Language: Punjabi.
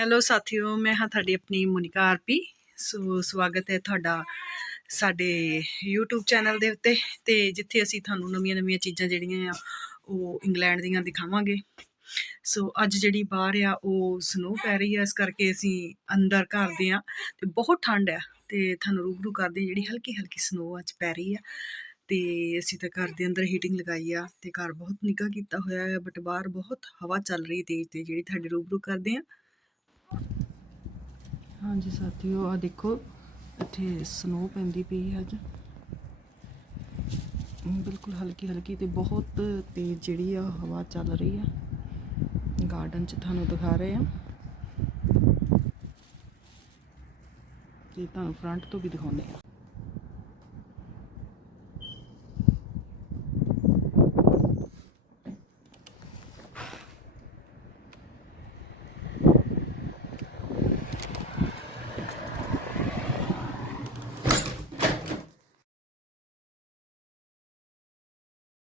ਹੈਲੋ ਸਾਥੀਓ, ਮੈਂ ਹਾਂ ਤੁਹਾਡੀ ਆਪਣੀ ਮੋਨਿਕਾ ਆਰਪੀ ਸੋ ਸਵਾਗਤ ਹੈ ਤੁਹਾਡਾ ਸਾਡੇ YouTube ਚੈਨਲ ਦੇ ਉੱਤੇ ਤੇ ਜਿੱਥੇ ਅਸੀਂ ਤੁਹਾਨੂੰ ਨਵੀਆਂ-ਨਵੀਆਂ ਚੀਜ਼ਾਂ ਜਿਹੜੀਆਂ ਆ, ਉਹ ਇੰਗਲੈਂਡ ਦੀਆਂ ਦਿਖਾਵਾਂਗੇ। ਸੋ ਅੱਜ ਜਿਹੜੀ ਬਾਹਰ ਆ, ਉਹ ਸਨੋ ਪੈ ਰਹੀ ਆ, ਇਸ ਕਰਕੇ ਅਸੀਂ ਅੰਦਰ ਘਰ ਦੇ ਆ ਤੇ ਬਹੁਤ ਠੰਡ ਆ ਤੇ ਤੁਹਾਨੂੰ ਰੂਬਰੂ ਕਰਦੇ ਜਿਹੜੀ ਹਲਕੀ ਹਲਕੀ ਸਨੋ ਅੱਜ ਪੈ ਰਹੀ ਆ। ਤੇ ਅਸੀਂ ਤਾਂ ਘਰ ਦੇ ਅੰਦਰ ਹੀਟਿੰਗ ਲਗਾਈ ਆ ਤੇ ਘਰ ਬਹੁਤ ਨਿੱਘਾ ਕੀਤਾ ਹੋਇਆ ਹੈ ਬਟ ਬਾਹਰ ਬਹੁਤ ਹਵਾ ਚੱਲ ਰਹੀ ਤੇਜ਼ ਤੇ ਜਿਹੜੀ ਤੁਹਾਡੇ ਰੂਬਰੂ ਕਰਦੇ ਆ। ਹਾਂਜੀ ਸਾਥੀਓ ਆ ਦੇਖੋ, ਇੱਥੇ ਸਨੋ ਪੈਂਦੀ ਪਈ ਹੈ ਅੱਜ। ਬਿਲਕੁਲ ਹਲਕੀ ਹਲਕੀ ਤੇ ਬਹੁਤ ਤੇਜ਼ ਜਿਹੜੀ ਆ ਹਵਾ ਚੱਲ ਰਹੀ ਆ। ਗਾਰਡਨ ਚ ਤੁਹਾਨੂੰ ਦਿਖਾ ਰਹੇ ਆ। ਤੇ ਤੁਹਾਨੂੰ ਫਰੰਟ ਤੋਂ ਵੀ ਦਿਖਾਉਂਦੇ ਆ।